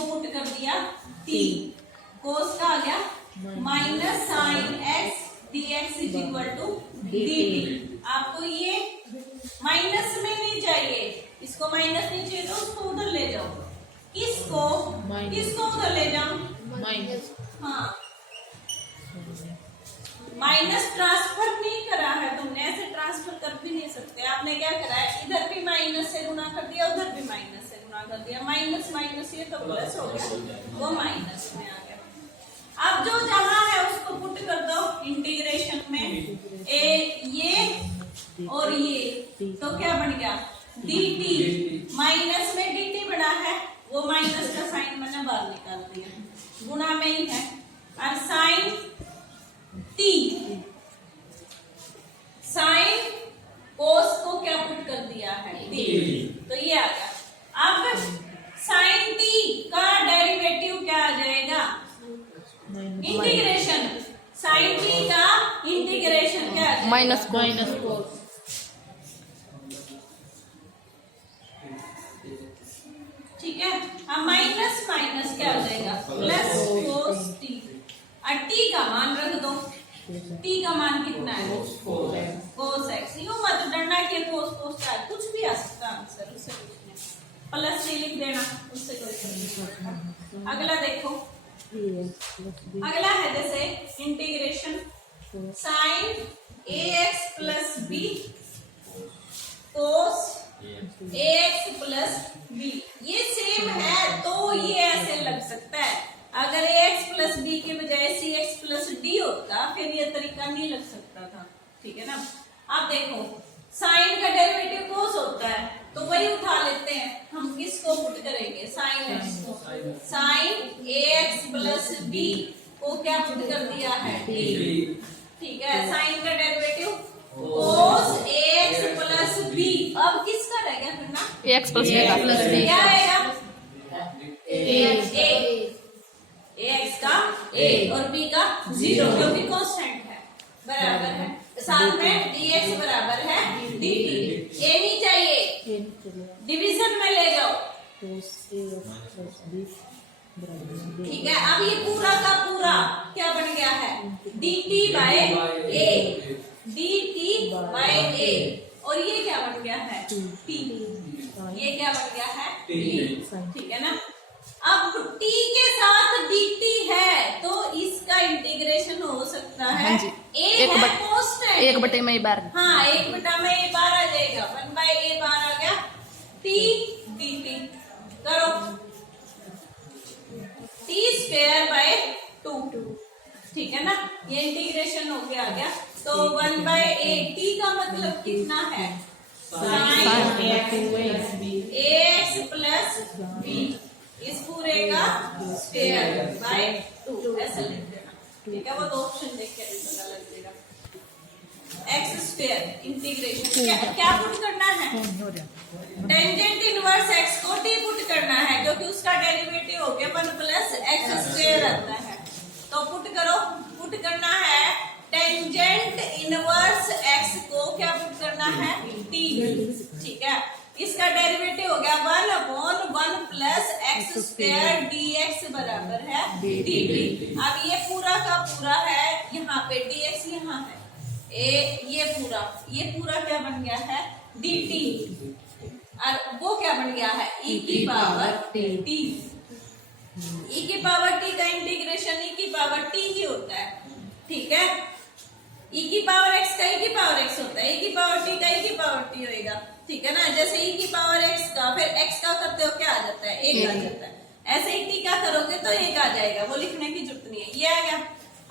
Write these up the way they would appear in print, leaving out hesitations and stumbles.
को पुट कर दिया t, cos का आ गया minus sine x dx is equal to dt। आपको ये माइनस में नहीं चाहिए, इसको माइनस नहीं चाहिए तो उसको उधर ले जाओ, इसको उधर ले जाओ माइनस। हाँ, माइनस ट्रांसफर नहीं करा है तुमने, ऐसे ट्रांसफर कर भी नहीं सकते। आपने क्या करा है, इधर भी माइनस से गुना कर दिया, उधर भी माइनस से गुना कर दिया, माइनस माइनस ये तो प्लस हो गया, वो माइनस में आ गया। अब जो जहां है उसको पुट कर दो इंटीग्रेशन में, ये और ये, तो क्या बन गया dt, माइनस में dt बना है, वो माइनस का साइन मैंने बाहर निकाल दिया, गुणा में ही है, और साइन t, साइन कोस को क्या पुट कर दिया है t, तो ये आ गया। अब साइन t का डेरिवेटिव क्या आ जाएगा, इंटीग्रेशन, साइन t का इंटीग्रेशन क्या आ जाएगा, माइनस कोस। ठीक है। अब माइनस माइनस क्या हो जाएगा, प्लस कोस t, और t का मान रख दो, t का मान कितना है, कोस x। यूं मत डरना कि कोस का है, कुछ भी आ सकता है आंसर, उससे कुछ नहीं, प्लस से लिख देना, उससे कोई। अगला देखो, अगला है जैसे integration sine ax plus b cos ax plus b, ये सेम है तो ये ऐसे लग सकता है। अगर ax प्लस b के बजाय cx प्लस d होता फिर ये तरीका नहीं लग सकता था, ठीक है ना। अब देखो साइन का डेरिवेटिव कोस होता है, तो वही उठा लेते हैं, हम किसको पुट करेंगे, साइन x को, साइन ax प्लस b को क्या पुट कर दिया है t, ठीक है। साइन का डेरिवेटिव कोस ax प्लस b, अब किसका रह गया फिर ना, x प्लस b, क्या आएगा ax का a और b का 0, क्योंकि कांस्टेंट है, बराबर है, साथ में dx बराबर है dt। a नहीं चाहिए, डिवीजन में ले जाओ, ठीक है। अब ये पूरा का पूरा क्या बन गया है, dt by a, dt by a, और ये क्या बन गया है t, ये क्या बन गया है t, ठीक है ना। अब t के साथ dt है तो इसका इंटीग्रेशन हो सकता है, a है कांस्टेंट, 1/a बार, हाँ 1/a बार आ जाएगा, 1/a बार आ गया, t dt करो, t स्क्वायर बाय 2, ठीक है ना, ये इंटीग्रेशन होके आ गया। तो 1/a, t का मतलब कितना है, साइन ax प्लस b, इस पूरे का स्क्वायर बाय 2, ऐसा लिख देना, ठीक है। वो दो ऑप्शन देख के पता लग जाएगा। एक्स स्क्वायर इंटीग्रेशन क्या पुट करना है, टेंजेंट इनवर्स एक्स को t पुट करना है, क्योंकि उसका डेरिवेटिव हो गया 1 प्लस एक्स स्क्वायर आता है, तो पुट करो, पुट करना है टेंजेंट इनवर्स एक्स को क्या पुट करना है t, ठीक है। इसका डेरिवेटिव हो गया 1/1 प्लस एक्स स्क्वायर dx बराबर है dt। अब ये पूरा का पूरा है, यहाँ पे dx यहाँ है, ये पूरा क्या बन गया है dt, और वो क्या बन गया है e की पावर t, e की पावर t का इंटीग्रेशन e की पावर t ही होता है, ठीक है। e की पावर x का e की पावर x होता है, e की पावर t का e की पावर t होएगा, ठीक है ना। जैसे e की पावर x का फिर x का करते हो क्या आ जाता है, 1 आ जाता है, ऐसे ही t का करोगे तो 1 आ जाएगा, वो लिखने की जरूरत नहीं है, ये आ गया।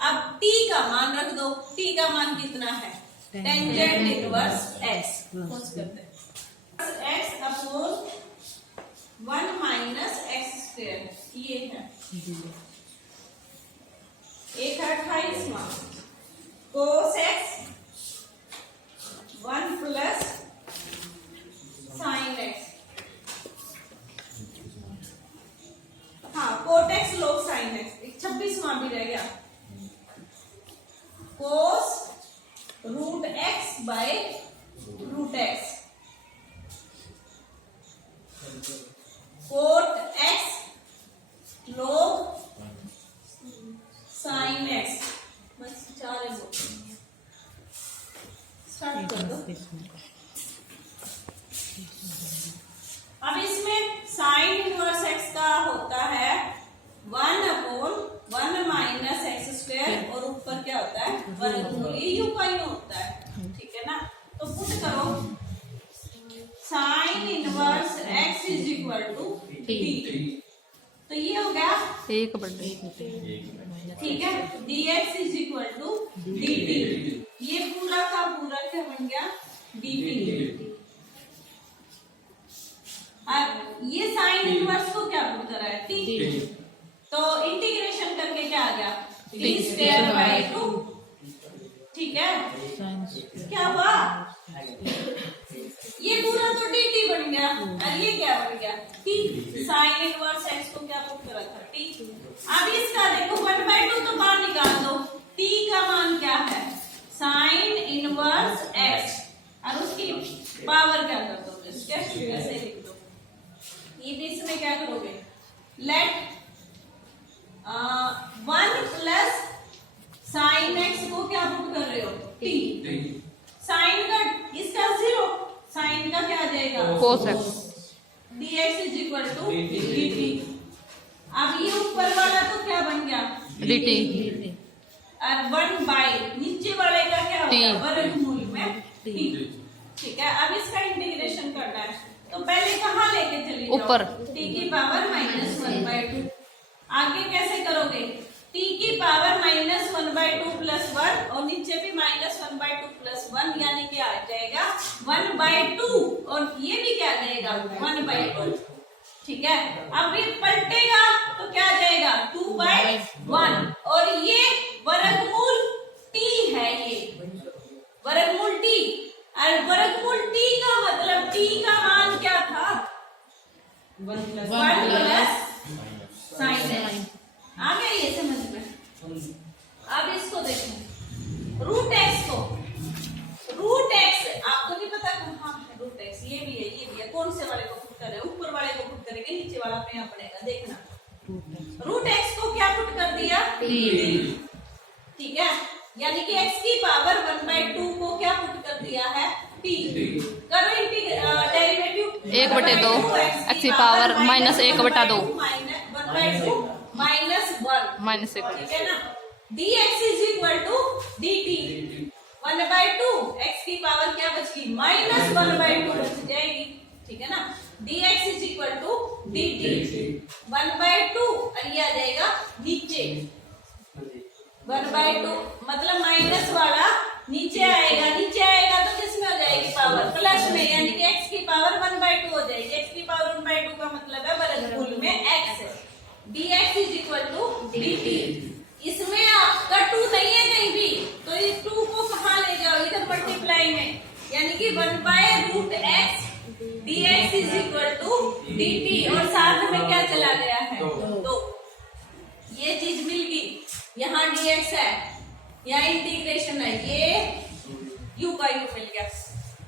अब t का मान रख दो, t का मान कितना है, टेंजेंट इनवर्स x करते हैं, x अपॉन 1 माइनस एक्स स्क्वायर, ये है 1/28 cos x 1 plus sine x, हाँ कोट x लोग साइन x, 26वां भी रह गया, cos root x by root x, cot x तो ये हो गया, एक बटे ठीक है, dx is equal to dt। ये पूरा का पूरा क्या बन गया, dt। अब ये साइन इनवर्स को क्या पुट करा है, t। तो इंटीग्रेशन करके क्या आ गया, t स्क्वायर बाय 2। ठीक है, क्या हुआ, ये पूरा तो dt बन गया और ये क्या बन गया, t। साइन इनवर्स x को क्या पुट करा था, t। अब इसका देखो 1/2 तो बाहर निकाल दो, t का मान क्या है, साइन इनवर्स x, और उसकी पावर क्या कर दो, ऐसे लिख दो। ये भी इसमें क्या करोगे, लेट 1 प्लस साइन x को क्या पुट कर रहे हो, t। साइन का इसका 0, साइन का क्या आ जाएगा, cos x dx is equal to dt। अब ये ऊपर वाला तो क्या बन गया, dt और 1 बाय नीचे वाले का क्या होगा, t। वर्गमूल में t। ठीक है, अब इसका इंटीग्रेशन करना है, तो पहले कहाँ लेके चली जाओ, ऊपर t की पावर -1/2। आगे कैसे करोगे, t की पावर -1/2 प्लस 1, और नीचे भी -1/2 प्लस 1, यानी कि आ जाएगा 1/2, और ये भी क्या आ जाएगा 1/2। ठीक है, अब ये पलटेगा तो क्या आ जाएगा 2/1, और ये वर्गमूल t है, ये वर्गमूल t, और वर्गमूल t का मतलब t का मान क्या था, 1 प्लस साइन। आ गया ये समझ में। अब इसको देखो, रूट एक्स को, रूट एक्स आपको नहीं पता कहाँ है रूट एक्स, ये भी है, ये भी है, कौन से वाले को पुट कर रहे हैं, ऊपर वाले को पुट करेंगे, नीचे वाला अपने आप पड़ेगा, देखना। रूट एक्स को क्या पुट कर दिया, ठीक है, यानी कि x की पावर 1/2 को क्या पुट कर दिया है, t। करो डेरिवेटिव, 1/2 x की पावर -1/2 -1 -1। ठीक है ना, dx is equal to dt। 1/2 x की पावर क्या बचगी, -1/2 बच जाएगी। ठीक है ना, dx is equal to dt 1/2, और ये आ जाएगा नीचे 1/2, मतलब माइनस वाला नीचे आएगा, नीचे आएगा तो किस में हो जाएगी पावर, प्लस में, यानी कि x की पावर 1/2 हो जाएगी। x की पावर 1/2 का मतलब है वर्गमूल में x है। dx is equal to dt। इसमें आपका 2 नहीं है कहीं भी, तो इस 2 को कहाँ ले जाओ, इधर मल्टीप्लाई में, यानी कि 1/√x dx is equal to dt, और साथ में क्या चला गया है, तो ये चीज मिल गई। यहाँ dx है, यहाँ इंटीग्रेशन है, ये u का u मिल गया।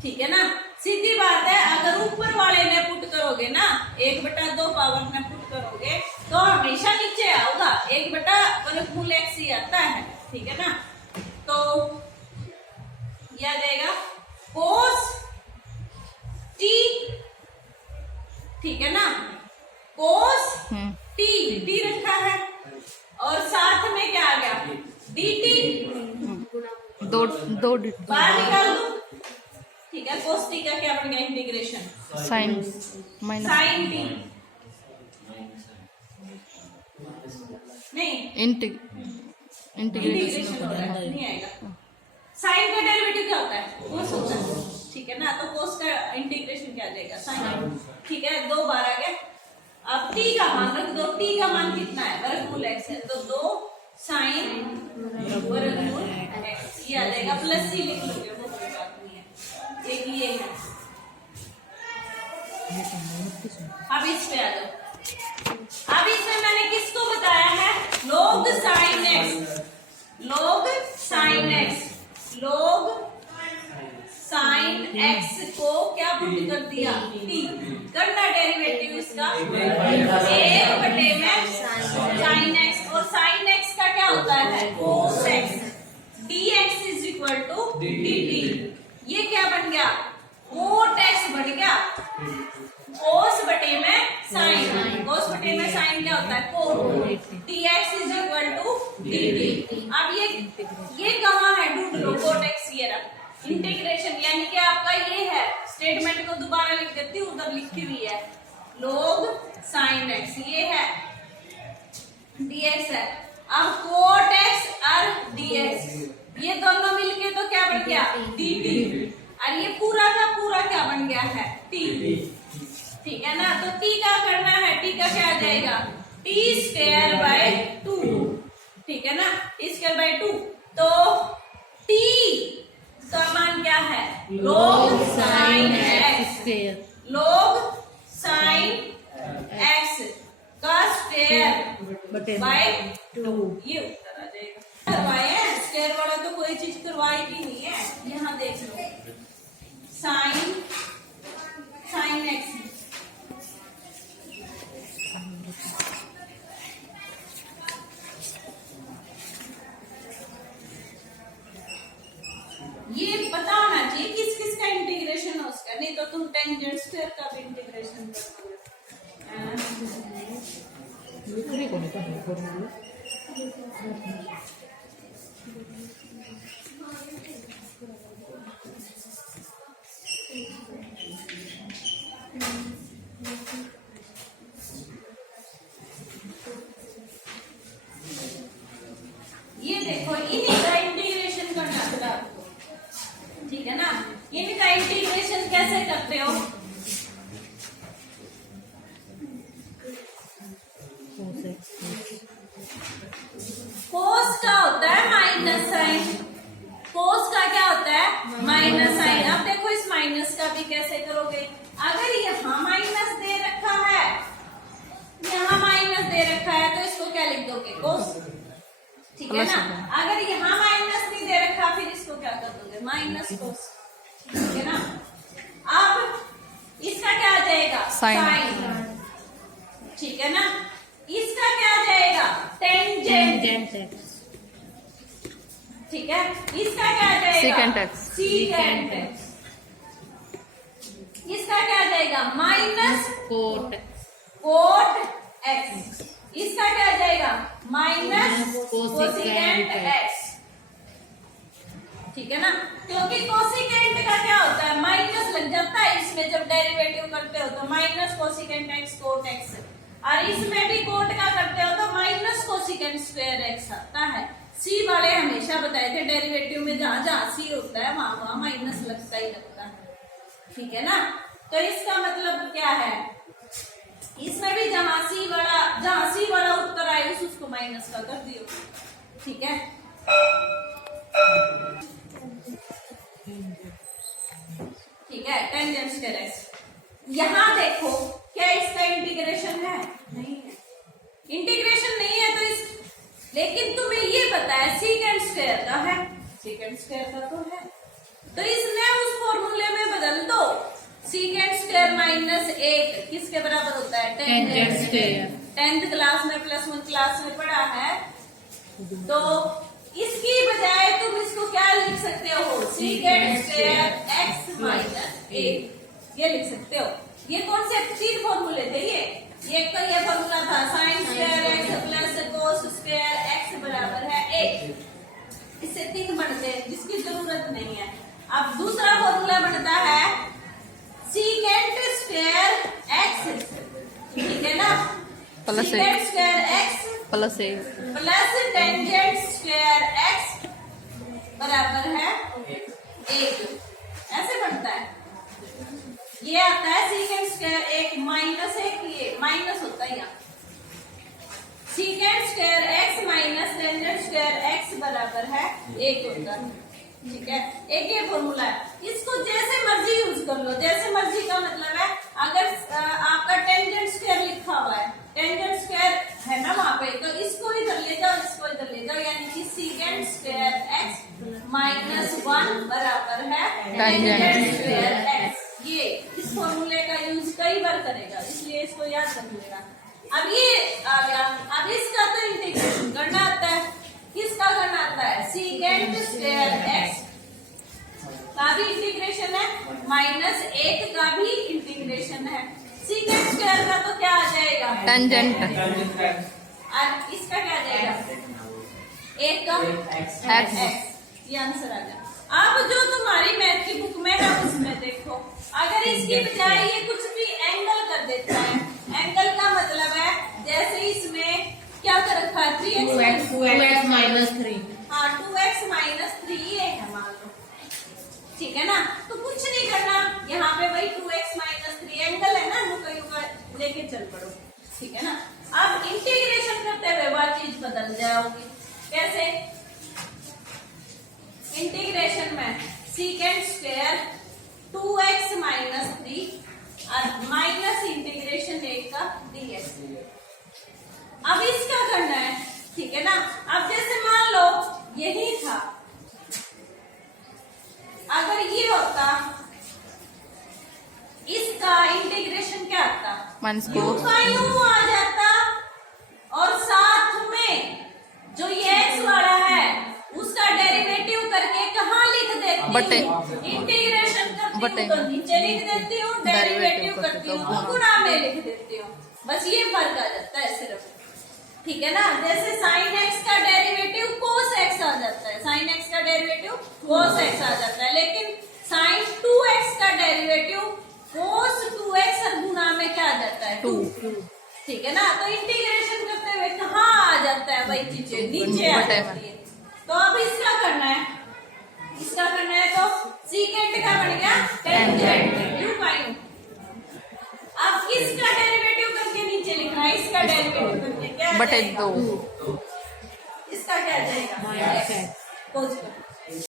ठीक है ना, सीधी बात है, अगर ऊपर वाले ने पुट करोगे ना, 1/2 पावर में पुट करोगे तो हमेशा नीचे आऊगा, 1/√x ही आता है। ठीक है ना, तो यह आ जाएगा cos t। ठीक है ना, cos t रखा है, और साथ में क्या आ गया, dt। दो बाहर निकाल दो। ठीक है, cos t का क्या बन गया, इंटीग्रेशन साइन sin t, नहीं इंटीग्रेशन हो रहा है, नहीं आएगा। साइन का डेरिवेटिव क्या होता है, cos होता है। ठीक है ना, तो cos का इंटीग्रेशन क्या आ जाएगा, sin। ठीक है, 2 बार आ गया। अब t का मान रख दो, t का मान कितना है, वर्गमूल x है, तो 2 sin वर्गमूल x, ये आ जाएगा, प्लस c लिख लोगे, वो कोई बात नहीं है, एक ये है। अब इस पे आ जाओ। अब इसमें मैंने किसको बताया है, log sin x, log sin x, log sin x को क्या पुट कर दिया, t। करना डेरिवेटिव इसका 1/में sin x, और sin x का क्या होता है, cos x। dx is equal to dt, ये क्या बन गया, cot x बढ़ गया, cos बटे में sin, cos बटे में sin क्या होता है, cot। dx is equal to dt। अब ये कहाँ है, ढूंढ लो, cot x ये रहा, इंटीग्रेशन, यानी कि आपका ये है, स्टेटमेंट को दोबारा लिख देती हूँ, उधर लिखी हुई है, log sin x, ये है dx है। अब cot x और dx, ये दोनों मिलके तो क्या बन गया dt, और ये पूरा का पूरा क्या बन गया है t। ठीक है ना, तो t का करना है, t का क्या आ जाएगा t स्क्वायर बाय 2। ठीक है ना, t स्क्वायर बाय 2, तो t का मान क्या है log sin x, log sin x का स्क्वायर बाय 2, ये उत्तर आ जाएगा। करवाए स्क्वायर वाला तो कोई चीज करवाई भी नहीं है, यहाँ देख लो sin x, ये पता होना चाहिए किस किस का इंटीग्रेशन हो उसका, नहीं तो तुम टेंजेंट स्क्वायर का भी इंटीग्रेशन करोगे। ये देखो इन्हीं का इंटीग्रेशन करना था आपको, ठीक है ना। इनका इंटीग्रेशन कैसे करते हो, कोस का होता है माइनस साइन, कोस का क्या होता है माइनस साइन। अब देखो इस माइनस का भी कैसे करोगे, अगर यहाँ माइनस दे रखा है, यहाँ माइनस दे रखा है, तो इसको क्या लिख दोगे कोस, ठीक है ना। अगर यहाँ माइनस नहीं दे रखा, फिर इसको क्या कर दोगे माइनस कोस, ठीक है ना। अब इसका क्या आ जाएगा साइन, ठीक है ना। इसका क्या आ जाएगा टेंजेंट, ठीक है। इसका क्या आ जाएगा सेकेंट एक्स, सीकेंट एक्स। इसका क्या आ जाएगा माइनस कोट एक्स। इसका क्या आ जाएगा माइनस कोसिकेंट एक्स, ठीक है ना। क्योंकि कोसिकेंट का क्या होता है माइनस लग जाता है इसमें, जब डेरिवेटिव करते हो तो minus cosecant x cot x, और इसमें भी कोट का करते हो तो माइनस कोसिकेंट स्क्वायर एक्स आता है। सी वाले हमेशा बताए थे डेरिवेटिव में जहां जहां सी होता है वहां वहां माइनस लगता ही लगता है, ठीक है ना। तो इसका मतलब क्या है, इसमें भी जहां सी वाला उत्तर आए उसको माइनस का कर दियो, ठीक है। ठीक है, टेंजेंट स्क्वायर एक्स। यहाँ देखो क्या इसका इंटीग्रेशन है, नहीं है, इंटीग्रेशन नहीं है तो इस, लेकिन तुम्हें ये पता है सीकेंट स्क्वायर का है, सीकेंट स्क्वायर का तो है, तो इसमें उस फॉर्मूले में बदल दो, सीकेंट स्क्वायर माइनस 1 किसके बराबर होता है टेंजेंट स्क्वायर। 10th क्लास में +1 क्लास में पढ़ा है, तो इसकी बजाय तुम इसको क्या लिख सकते हो सीकेंट स्क्वायर एक्स माइनस 1, ये लिख सकते हो। ये कौन से 3 फॉर्मूले थे, ये एक तो ये फॉर्मूला था sine square x plus cos square x बराबर है 1, इससे 3 बनते हैं जिसकी जरूरत नहीं है। अब दूसरा फॉर्मूला बनता है सीकेंट स्क्वायर एक्स, ठीक है ना, secant square x plus tangent square x बराबर है 1, ऐसे बनता है। ये आता है सीकेंट स्क्वायर 1 माइनस 1, ये माइनस होता है यहाँ, secant square x minus tangent square x बराबर है 1 होता है, ठीक है। एक ये फॉर्मूला है, इसको जैसे मर्जी यूज कर लो, जैसे मर्जी का मतलब है अगर आपका टेंजेंट स्क्वायर लिखा हुआ है, टेंजेंट स्क्वायर है ना वहां पे, तो इसको इधर ले जाओ, इसको इधर ले जाओ, यानी कि सीकेंट स्क्वायर एक्स माइनस 1 बराबर है टेंजेंट स्क्वायर एक्स। ये इस फॉर्मूले का यूज कई बार करेगा, इसलिए इसको याद रख लेगा। अब ये आ गया, अब इसका तो इंटीग्रेशन करना आता है, किसका करना आता है सीकेंट स्क्वायर एक्स का भी इंटीग्रेशन है, -1 का भी इंटीग्रेशन है। सीकेंट स्क्वायर का तो क्या आ जाएगा टेंजेंट, और इसका क्या आ जाएगा 1 का एक्स, ये आंसर आ गया। अब जो तुम्हारी मैथ की बुक में है उसमें देखो, अगर इसकी बजाय ये कुछ भी एंगल कर देता है, एंगल का मतलब है जैसे इसमें क्या कर रखा है 3x 2x minus 3। हाँ 2x माइनस 3 ये है मान लो, ठीक है ना। तो कुछ नहीं करना, यहाँ पे भाई 2x माइनस 3 एंगल है ना, नुका युका लेके चल पड़ो, ठीक है ना। अब इंटीग्रेशन करते हुए वह चीज बदल जाओगी, कैसे? इंटीग्रेशन में सीकेंड स्क्वायर 2x माइनस 3 और माइनस इंटीग्रेशन 1 का dx। अब इसका करना है, ठीक है ना। अब जैसे मान लो यही था, अगर ये होता इसका इंटीग्रेशन क्या आता? माइनस यू 4 का यू आ जाता और साथ में जो ये x वाला है उसका डेरिवेटिव करके कहाँ लिख देती बटे। इंटीग्रेशन करती बटे। हूँ तो नीचे लिख देती हूँ, डेरिवेटिव करती हूँ तो गुणा में लिख देती हूँ, बस ये फर्क आ जाता है सिर्फ, ठीक है ना। जैसे sin x का डेरिवेटिव cos x आ जाता है, sin x का डेरिवेटिव cos x आ जाता है, लेकिन sin 2x का डेरिवेटिव cos 2x और गुणा में क्या आ जाता है 2, ठीक है ना। तो इंटीग्रेशन करते हुए कहाँ आ जाता है भाई चीजें नीचे आ जाती है। तो अब इसका करना है, इसका करना है तो सीकेंट का बन गया टेंजेंट यू का यू। अब किसका डेरिवेटिव करके नीचे लिखना है, इसका डेरिवेटिव करके क्या आ बटे जाएगा? 2। इसका क्या आ जाएगा? Minus x। पॉजिटिव।